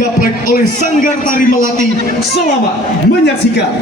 digaplek oleh Sanggar Tari Melati. Selamat menyaksikan.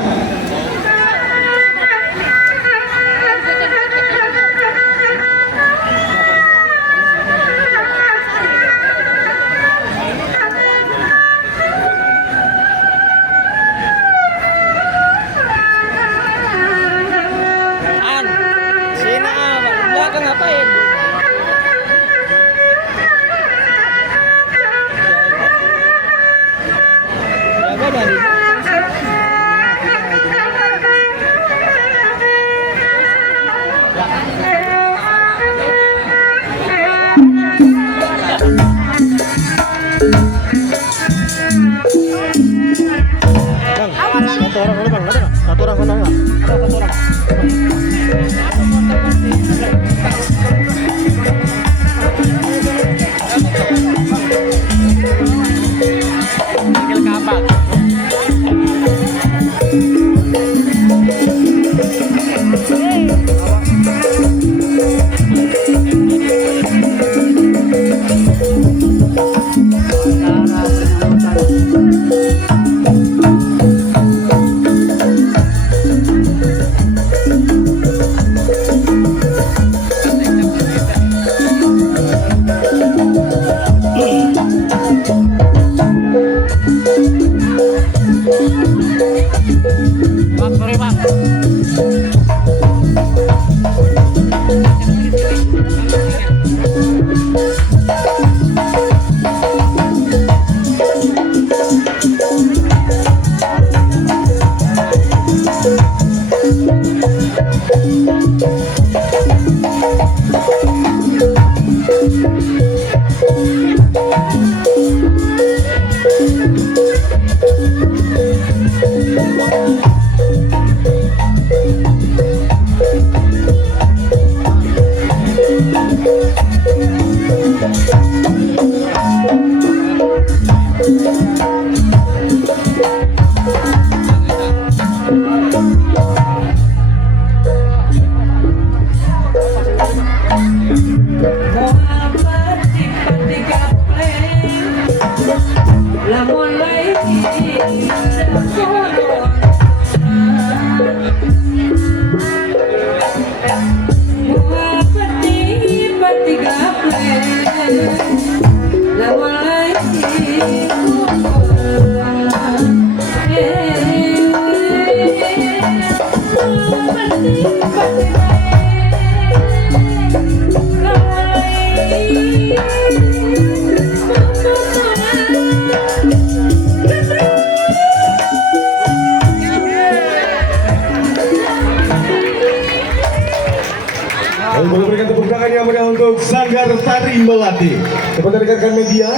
Boleh berikan tepuk tangan yang meriah untuk Sanggar Tari Melati. Kepada rekan-rekan media,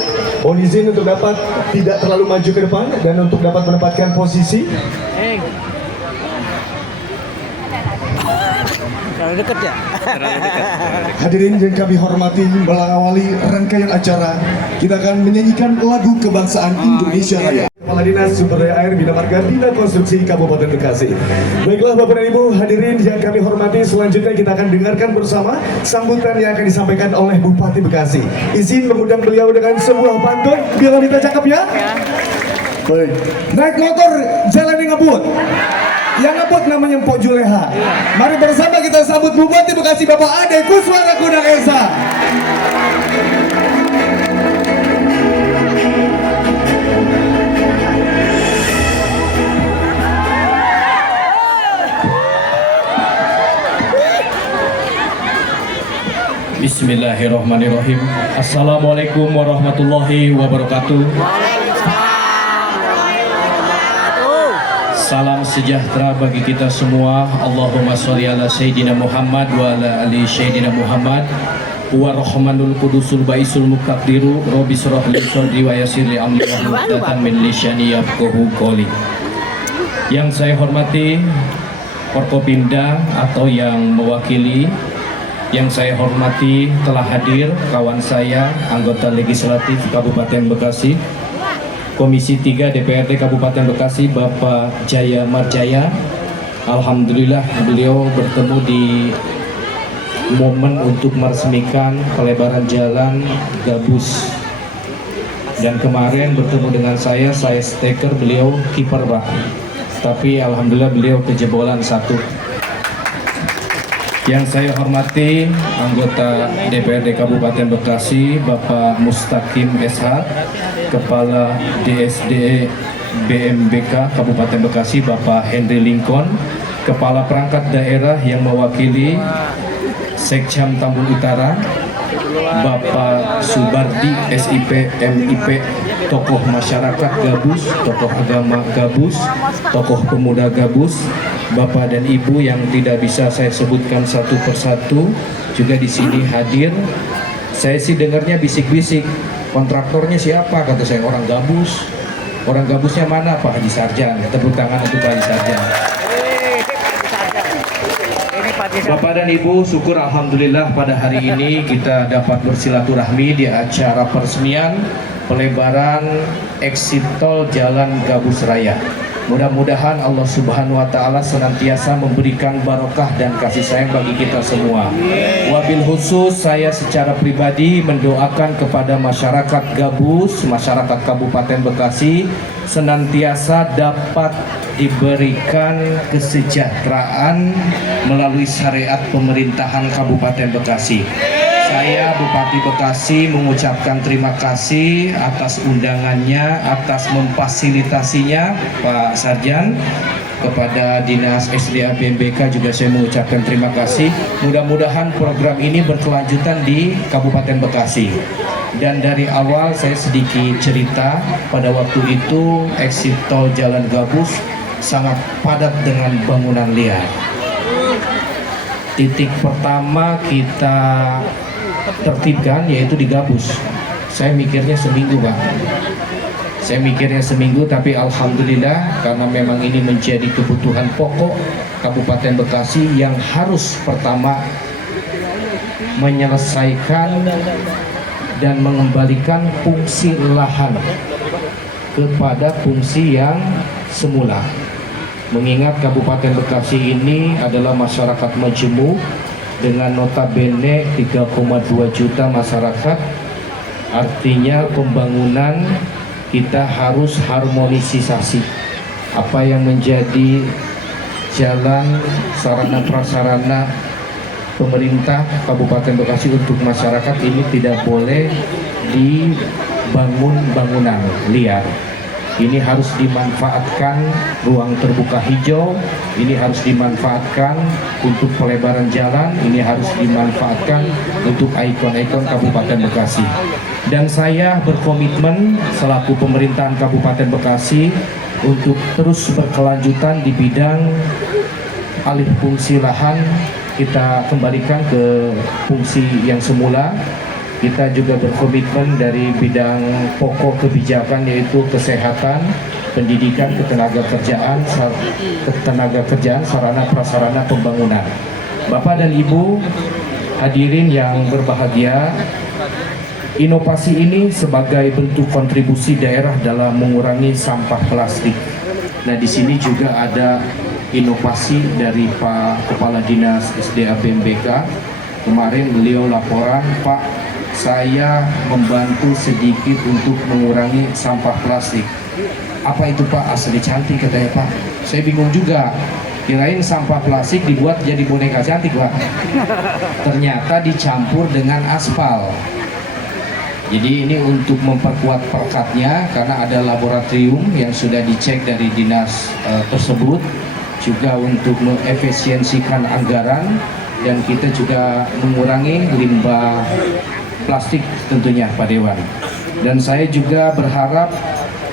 mohon izin untuk dapat tidak terlalu maju ke depan dan untuk dapat menempatkan posisi. Terlalu dekat ya? Hadirin yang kami hormati, mengawali rangkaian acara, kita akan menyanyikan lagu kebangsaan Indonesia Raya. Kepala Dinas Sumber Daya Air Bina Marga Bina Konstruksi Kabupaten Bekasi. Baiklah Bapak dan Ibu hadirin yang kami hormati, selanjutnya kita akan dengarkan bersama sambutan yang akan disampaikan oleh Bupati Bekasi. Izin mengundang beliau dengan sebuah pantun, biar kita cakep ya. Baik. Naik motor jalan yang ngebut. Yang ngebut namanya Mpok Juleha. Mari bersama kita sambut Bupati Bekasi Bapak Ade Kuswara Kudang Esa. Bismillahirrahmanirrahim. Assalamualaikum warahmatullahi wabarakatuh. Salam sejahtera bagi kita semua. Allahumma sholli ala Sayyidina Muhammad wa ala ali Sayyidina Muhammad. Wa rahmanul qudusul baisul mukaddiru Rabbi shrah li sadri wa yassir li amri wahlul 'uqdatam min lisani yafqahu qawli. Yang saya hormati Forkopimda atau yang mewakili, yang saya hormati telah hadir kawan saya anggota legislatif Kabupaten Bekasi, Komisi 3 DPRD Kabupaten Bekasi, Bapak Jaya Marjaya. Alhamdulillah beliau bertemu di momen untuk meresmikan pelebaran jalan Gabus Dan kemarin bertemu dengan saya striker, beliau kiper Pak. Tapi alhamdulillah beliau kejebolan satu. Yang saya hormati anggota DPRD Kabupaten Bekasi Bapak Mustaqim SH, Kepala DSD BMBK Kabupaten Bekasi Bapak Henry Lincoln, Kepala Perangkat Daerah yang mewakili Sekcam Tambun Utara Bapak Subardi SIP MIP, tokoh masyarakat Gabus, tokoh agama Gabus, tokoh pemuda Gabus, Bapak dan Ibu yang tidak bisa saya sebutkan satu persatu juga di sini hadir. Saya sih dengarnya bisik-bisik, kontraktornya siapa? Kata saya orang Gabus. Orang Gabusnya mana? Pak Haji Sarjan. Tepuk tangan untuk Pak Haji Sarjan. Bapak dan Ibu, syukur alhamdulillah pada hari ini kita dapat bersilaturahmi di acara peresmian pelebaran exit tol Jalan Gabus Raya. Mudah-mudahan Allah Subhanahu wa Ta'ala senantiasa memberikan barokah dan kasih sayang bagi kita semua. Wabil khusus saya secara pribadi mendoakan kepada masyarakat Gabus, masyarakat Kabupaten Bekasi senantiasa dapat diberikan kesejahteraan melalui syariat pemerintahan Kabupaten Bekasi. Saya Bupati Bekasi mengucapkan terima kasih atas undangannya, atas memfasilitasinya Pak Sarjan. Kepada Dinas SDA BMBK juga saya mengucapkan terima kasih. Mudah-mudahan program ini berkelanjutan di Kabupaten Bekasi. Dan dari awal saya sedikit cerita, pada waktu itu exit tol Jalan Gabus sangat padat dengan bangunan liar. Titik pertama kita tertibkan yaitu di Gabus. Saya mikirnya seminggu Pak. Saya mikirnya seminggu, tapi alhamdulillah karena memang ini menjadi kebutuhan pokok Kabupaten Bekasi yang harus pertama menyelesaikan dan mengembalikan fungsi lahan kepada fungsi yang semula. Mengingat Kabupaten Bekasi ini adalah masyarakat majemuk dengan notabene 3,2 juta masyarakat, artinya pembangunan kita harus harmonisasi apa yang menjadi jalan sarana prasarana pemerintah Kabupaten Bekasi untuk masyarakat ini tidak boleh dibangun bangunan liar. Ini harus dimanfaatkan ruang terbuka hijau, ini harus dimanfaatkan untuk pelebaran jalan, ini harus dimanfaatkan untuk ikon-ikon Kabupaten Bekasi. Dan saya berkomitmen selaku pemerintahan Kabupaten Bekasi untuk terus berkelanjutan di bidang alih fungsi lahan, kita kembalikan ke fungsi yang semula. Kita juga berkomitmen dari bidang pokok kebijakan yaitu kesehatan, pendidikan, ketenaga kerjaan, sarana prasarana pembangunan. Bapak dan Ibu hadirin yang berbahagia, inovasi ini sebagai bentuk kontribusi daerah dalam mengurangi sampah plastik. Nah, di sini juga ada inovasi dari Pak Kepala Dinas SDA BMBK. Kemarin beliau laporan, Pak, saya membantu sedikit untuk mengurangi sampah plastik. Apa itu Pak? Asli cantik katanya Pak. Saya bingung juga. Kirain sampah plastik dibuat jadi boneka cantik Pak. Ternyata dicampur dengan aspal. Jadi ini untuk memperkuat perekatnya karena ada laboratorium yang sudah dicek dari dinas tersebut. Juga untuk mengefisiensikan anggaran dan kita juga mengurangi limbah plastik tentunya Pak Dewan. Dan saya juga berharap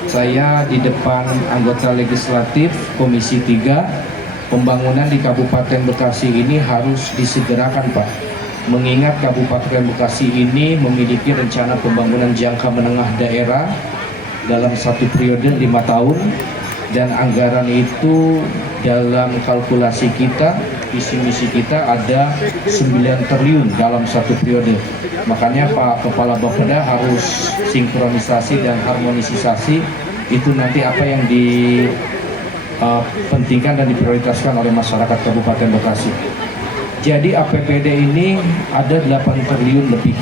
saya di depan anggota legislatif Komisi 3 pembangunan di Kabupaten Bekasi ini harus disegerakan Pak. Mengingat Kabupaten Bekasi ini memiliki rencana pembangunan jangka menengah daerah dalam satu periode 5 tahun dan anggaran itu dalam kalkulasi kita, visi misi kita ada 9 triliun dalam satu periode. Makanya Pak Kepala Bapeda harus sinkronisasi dan harmonisasi itu nanti apa yang dipentingkan dan diprioritaskan oleh masyarakat Kabupaten Bekasi. Jadi APBD ini ada 8 triliun lebih.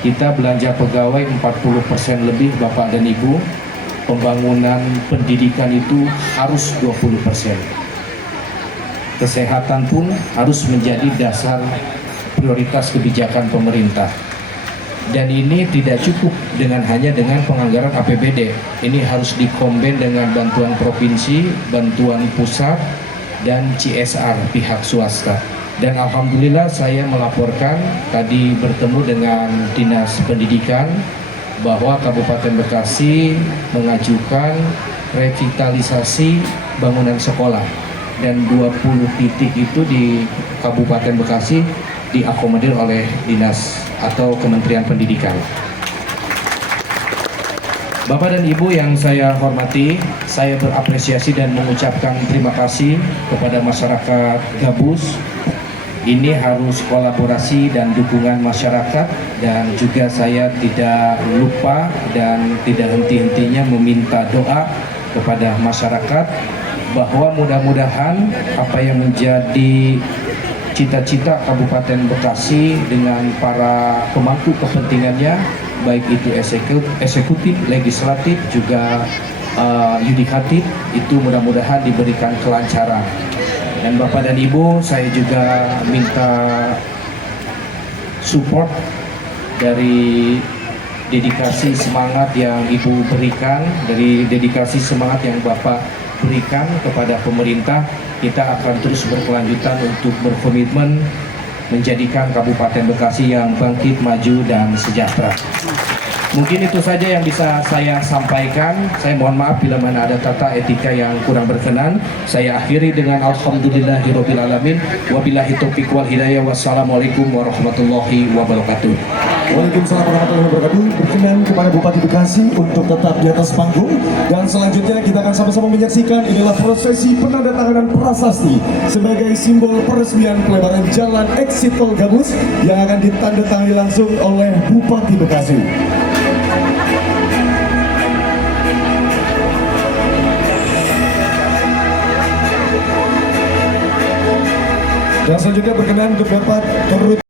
kita belanja pegawai 40% lebih Bapak dan Ibu, pembangunan pendidikan itu harus 20%. Kesehatan pun harus menjadi dasar prioritas kebijakan pemerintah. Dan ini tidak cukup hanya dengan penganggaran APBD. Ini harus dikombin dengan bantuan provinsi, bantuan pusat, dan CSR pihak swasta. Dan alhamdulillah saya melaporkan tadi bertemu dengan Dinas Pendidikan bahwa Kabupaten Bekasi mengajukan revitalisasi bangunan sekolah, dan 20 titik itu di Kabupaten Bekasi diakomodir oleh Dinas atau Kementerian Pendidikan. Bapak dan Ibu yang saya hormati, saya berapresiasi dan mengucapkan terima kasih kepada masyarakat Gabus. Ini harus kolaborasi dan dukungan masyarakat, dan juga saya tidak lupa dan tidak henti-hentinya meminta doa kepada masyarakat bahwa mudah-mudahan apa yang menjadi cita-cita Kabupaten Bekasi dengan para pemangku kepentingannya, baik itu eksekutif, legislatif, juga yudikatif, itu mudah-mudahan diberikan kelancaran. Dan Bapak dan Ibu, saya juga minta support dari dedikasi semangat yang Ibu berikan, dari dedikasi semangat yang Bapak berikan kepada pemerintah. Kita akan terus berkelanjutan untuk berkomitmen menjadikan Kabupaten Bekasi yang bangkit, maju, dan sejahtera. Mungkin itu saja yang bisa saya sampaikan. Saya mohon maaf bila mana ada tata etika yang kurang berkenan. Saya akhiri dengan alhamdulillahirobbilalamin. Wabillahi taufiq wal hidayah. Wassalamualaikum warahmatullahi wabarakatuh. Waalaikumsalam warahmatullahi wabarakatuh. Berkenan kepada Bupati Bekasi untuk tetap di atas panggung. Dan selanjutnya kita akan sama-sama menyaksikan inilah prosesi penandatanganan prasasti sebagai simbol peresmian pelebaran jalan Exit Tol Gabus yang akan ditandatangani langsung oleh Bupati Bekasi. Dan selanjutnya berkenan untuk dapat turut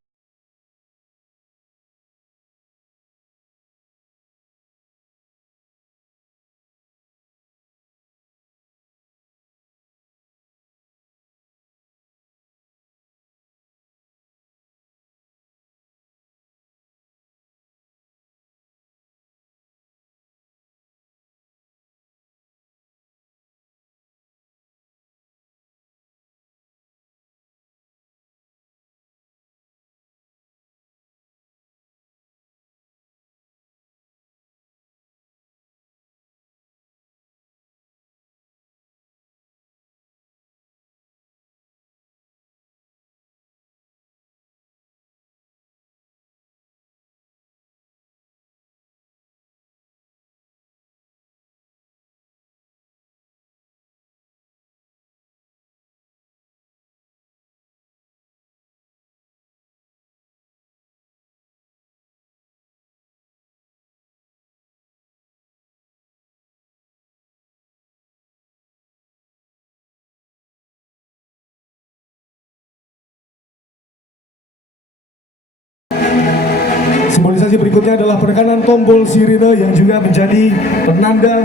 simbolisasi berikutnya adalah penekanan tombol sirine yang juga menjadi penanda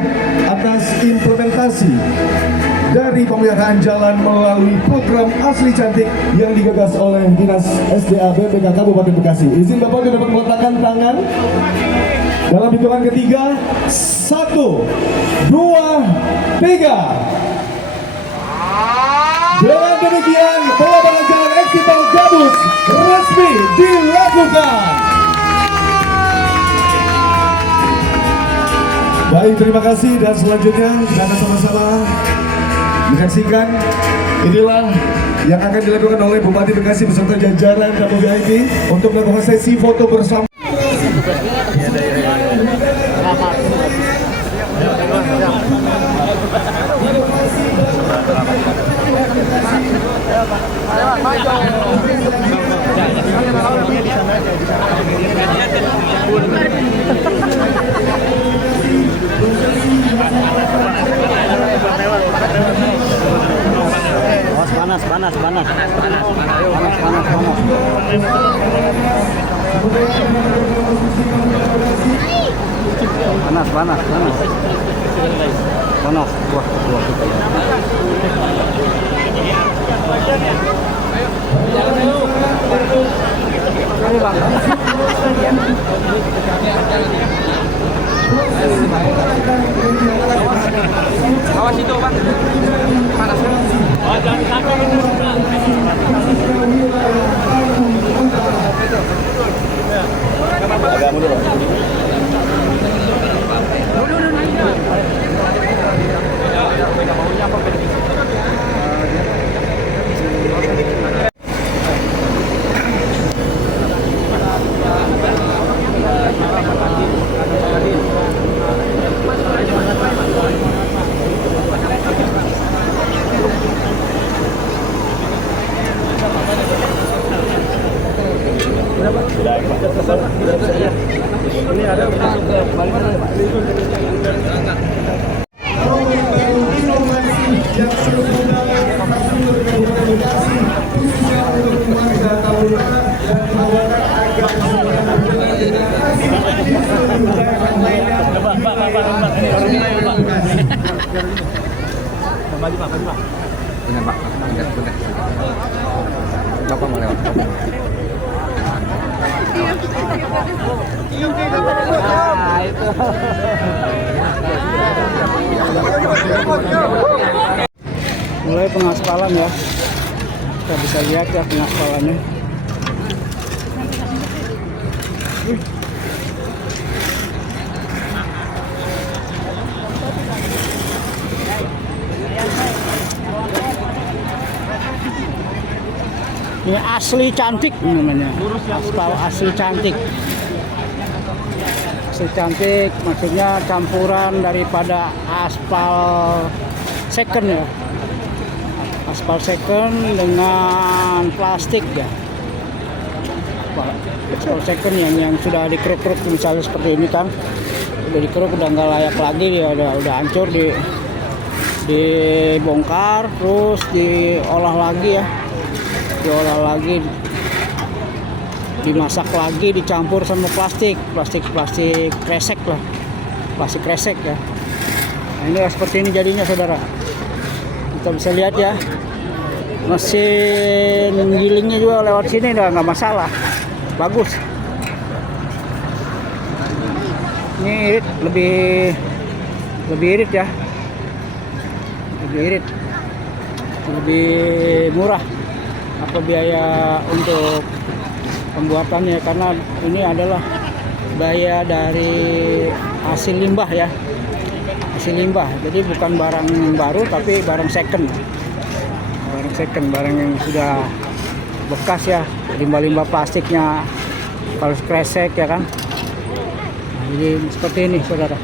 atas implementasi dari pemeliharaan jalan melalui program Asli Cantik yang digagas oleh Dinas SDA BPK Kabupaten Bekasi. Izin Bapak dapat meletakkan tangan dalam hitungan ketiga. 1, 2, 3. Dengan demikian pelebaran jalan Exit Tol Gabus resmi dilakukan. Baik, terima kasih. Dan selanjutnya kita akan sama-sama menyaksikan inilah yang akan dilakukan oleh Bupati Bekasi beserta jajaran KPBID untuk melakukan sesi foto bersama. Panas. Panas, panas, panas. Panas. Wah, wah. Ayo bang. Awas itu bang. Panas. Oh, jangan agak mundur. Ini ada Bapak mau lewat. Nah, itu. Mulai pengaspalan ya. Kita bisa lihat ya pengaspalannya. Ini asli cantik namanya. Aspal asli cantik. Asli cantik maksudnya campuran daripada aspal second ya. Aspal second dengan plastik ya. Aspal second yang sudah dikeruk-keruk misalnya seperti ini kan. Udah dikeruk udah nggak layak lagi, dia udah hancur, dibongkar terus diolah lagi ya. Diolah lagi, dimasak lagi, dicampur sama plastik kresek lah, plastik kresek ya. Nah, ini seperti ini jadinya saudara. Kita bisa lihat ya, mesin gilingnya juga lewat sini udah nggak masalah, bagus. Ini irit, lebih irit ya, lebih murah apa biaya untuk pembuatannya, karena ini adalah biaya dari hasil limbah ya, hasil limbah. Jadi bukan barang baru tapi barang second, barang yang sudah bekas ya, limbah-limbah plastiknya kalau kresek ya kan. Nah, jadi seperti ini saudara.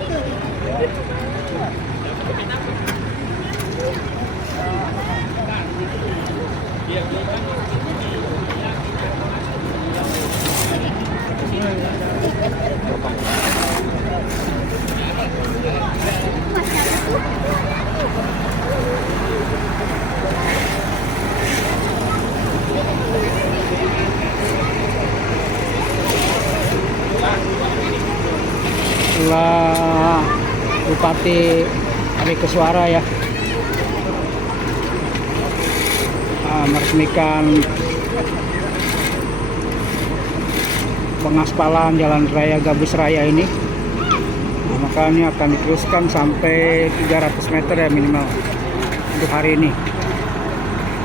Setelah Bupati Ari Keswara ya meresmikan pengaspalan Jalan Raya Gabus Raya ini, maka ini akan diteruskan sampai 300 meter ya minimal untuk hari ini.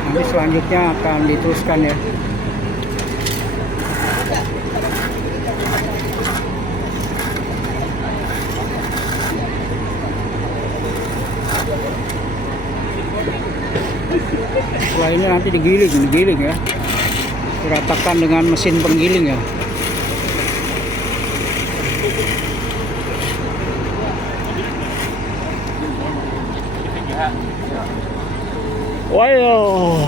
Nanti selanjutnya akan diteruskan ya. Setelah ini nanti digiling ya, diratakan dengan mesin penggiling ya. Wow.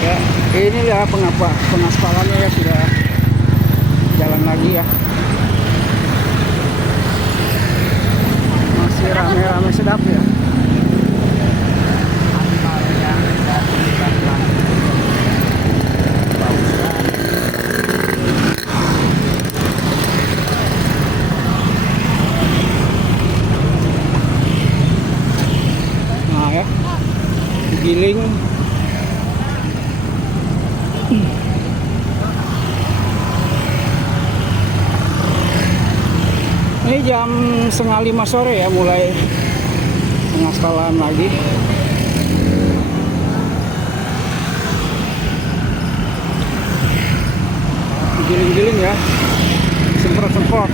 Ya, ini ya pengaspalannya ya, sudah jalan lagi ya. Masih rame-rame sedap ya. Ini jam 4:30 sore ya, mulai pengaspalan lagi. Giling-giling ya, semprot-semprot.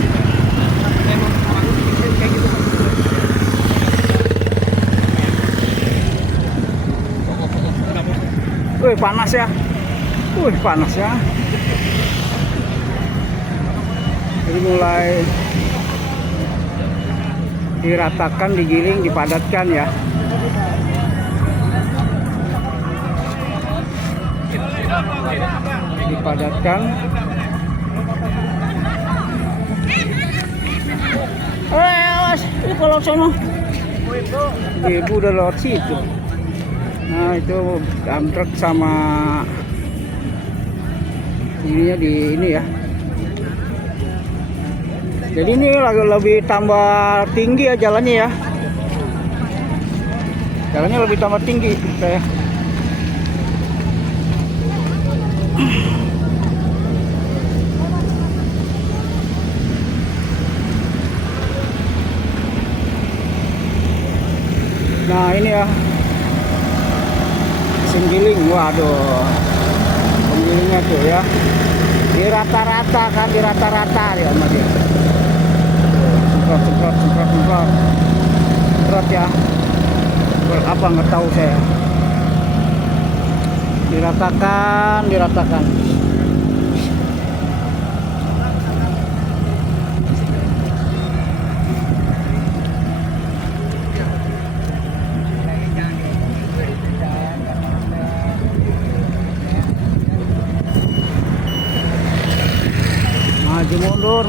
Wih, panas ya. Wih, panas ya. Jadi mulai diratakan, digiling, dipadatkan ya. Dipadatkan. Ini kalau sono ibu udah lewat situ. Nah, itu dump truck sama ininya di ini ya. Jadi ini lebih tambah tinggi ya jalannya ya. Jalannya lebih tambah tinggi saya. Nah, ini ya. Mesin giling, waduh. Penggilingnya tuh ya. Di rata-rata kan, di rata-rata ya sama dia. Semprot ya. Apa nggak tahu saya. Diratakan.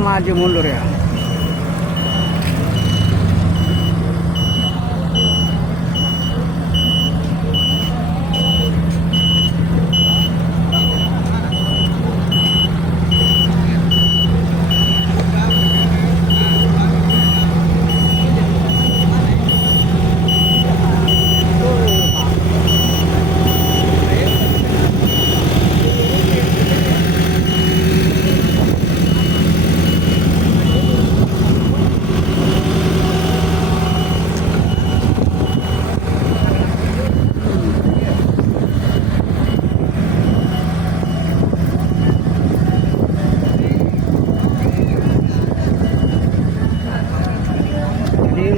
Maju mundur ya.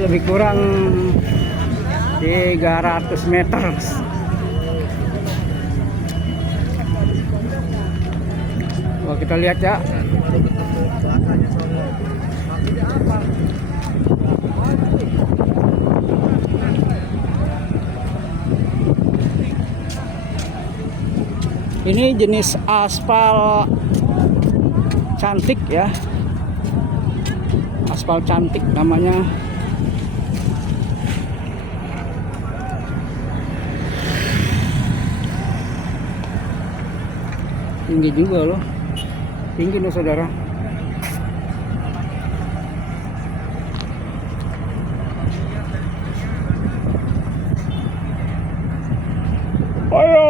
Lebih kurang 300 meter. Wah, kita lihat ya. Ini jenis aspal cantik ya. Aspal cantik namanya. Tinggi juga loh, tinggi loh saudara. Ayo.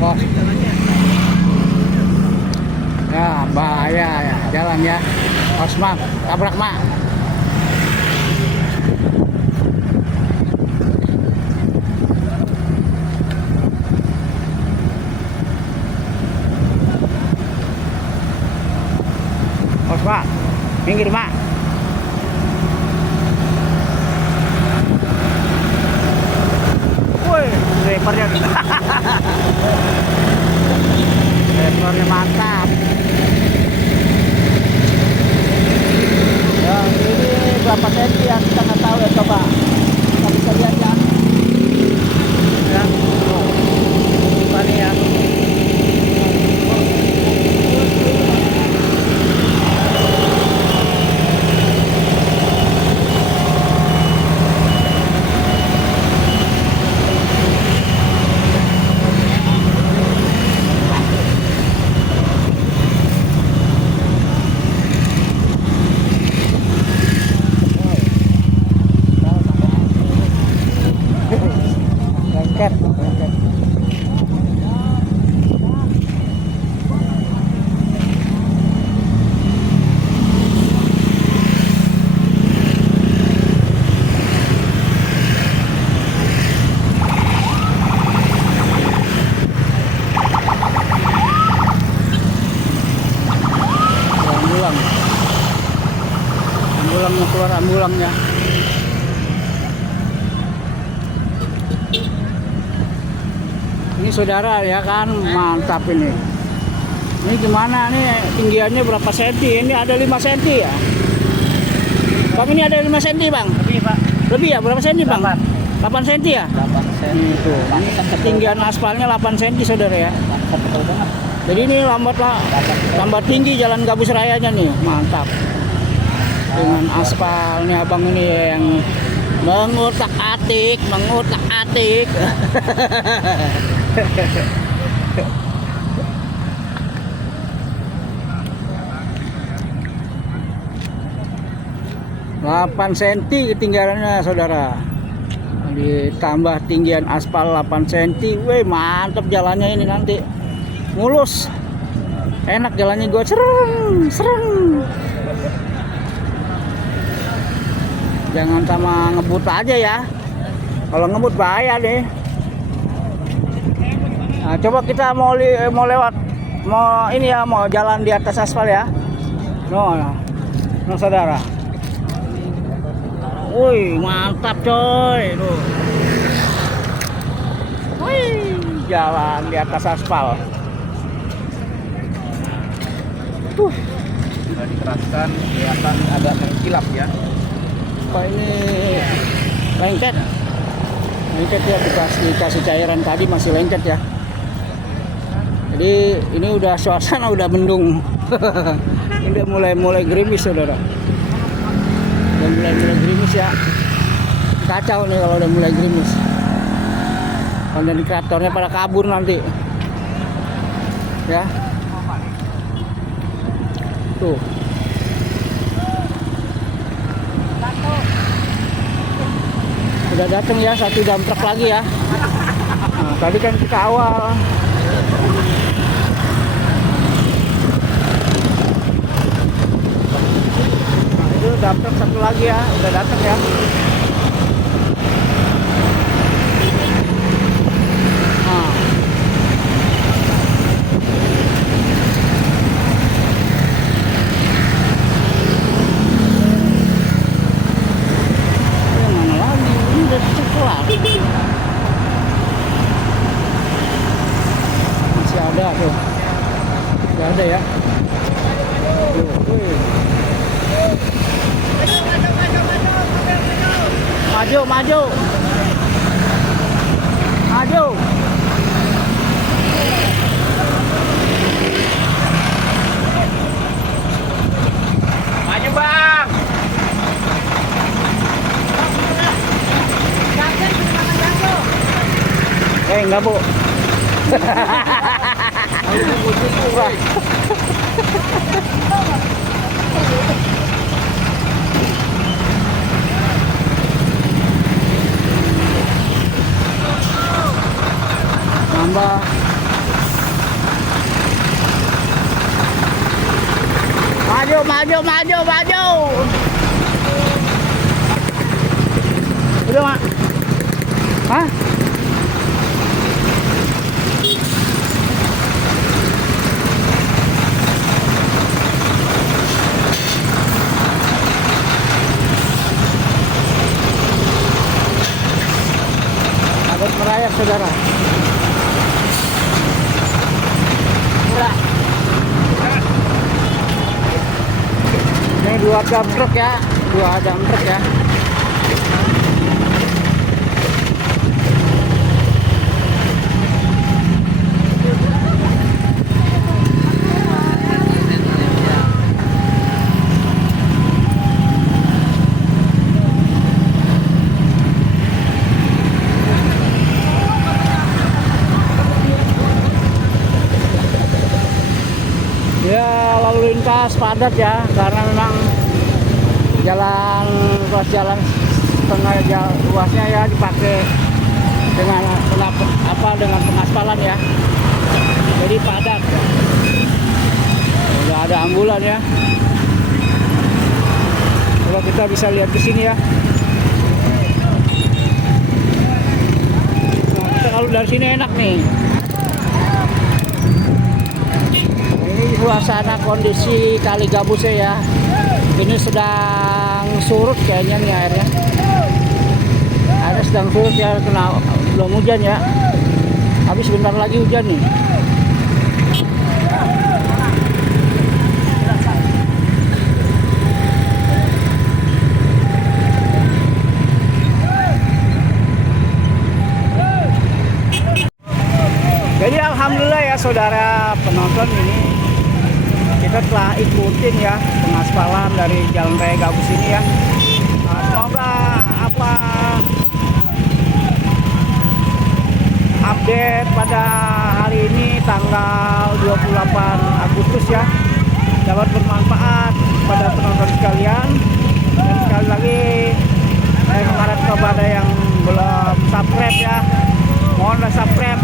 Oh. Ya, bahaya ya jalan ya. Harus tabrak mak. Harus mak, minggir mak. Woi, leparnya. Leparnya mantap. Ya, ini berapa senti ya kita nggak tahu ya, coba kita bisa lihat ya. Ya, ini ya. ambulangnya keluar ambulangnya. Ini saudara ya kan, mantap ini. Ini gimana nih, tinggiannya berapa senti? Ini ada 5 senti ya? Bang, ini ada 5 senti bang? Lebih Pak. Lebih ya, berapa senti bang? 8. 8 senti ya? 8 senti. Itu, ini ketinggian aspalnya 8 senti saudara ya. Betul banget. Jadi ini lambat tinggi jalan Gabus Rayanya nih, mantap. Dengan aspalnya abang ini yang mengutak-atik. Delapan senti ketinggiannya saudara. Ditambah tinggian aspal 8 senti, weh mantap jalannya ini nanti. Mulus, enak jalannya, gue sereng. Jangan sama ngebut aja ya, kalau ngebut bahaya deh. Nah, coba kita mau lewat, mau ini ya, mau jalan di atas aspal ya. No saudara. Wih mantap coy, tuh. Wih, jalan di atas aspal. Sudah dikeraskan, kelihatan agak mengkilap ya. Apa ini lengket ya, dikasih cairan tadi masih lengket ya. Jadi ini udah suasana udah mendung. Ini udah mulai gerimis saudara. Udah mulai gerimis ya. Kacau nih kalau udah mulai gerimis. Konten kreatornya pada kabur nanti. Ya. Tuh. Udah datang ya satu dump truck lagi ya. Nah, tadi kan kita awal. Nah, itu dump truck satu lagi ya, udah datang ya. Nah. Yang mana lagi? Ini udah kelar. Masih ada tuh. Masih ada ya. Tuh, wih. Maju. Maju Bang. Enggak bu. Nambah. Maju. Udah mak. Hah? Agak merayap saudara. Udah. Ini 2 dump truck ya, 2 dump truck ya. Ya lalu lintas padat ya, karena memang ruas jalan setengah luasnya ya dipakai dengan pengaspalan ya, jadi padat. Udah ada ambulan ya. Kalau kita bisa lihat di sini ya. Nah, kita kalau dari sini enak nih. Ini suasana kondisi Kali Gabusnya ya. Ini sedang sedang surut kayaknya nih airnya. Airnya sedang surut ya, kena belum hujan ya. Habis sebentar lagi hujan nih. Jadi alhamdulillah ya saudara penonton, ini kita telah ikutin ya pengaspalan dari Jalan Raya Gabus ini ya. Nah, semoga apa update pada hari ini tanggal 28 Agustus ya dapat bermanfaat pada penonton sekalian. Dan sekali lagi saya mengharap kepada yang belum subscribe ya, mohonlah subscribe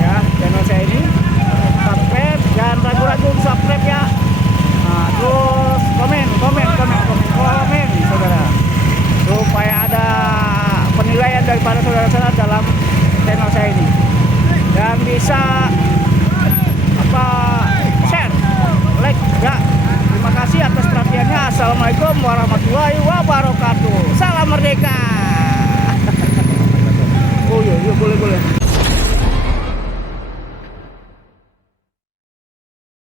ya channel saya ini, subscribe, jangan ragu-ragu subscribe ya. Nah, terus komen saudara, supaya ada penilaian daripada saudara-saudara dalam channel saya ini, dan bisa apa share, like ya. Terima kasih atas perhatiannya. Assalamualaikum warahmatullahi wabarakatuh. Salam merdeka. Oh iya boleh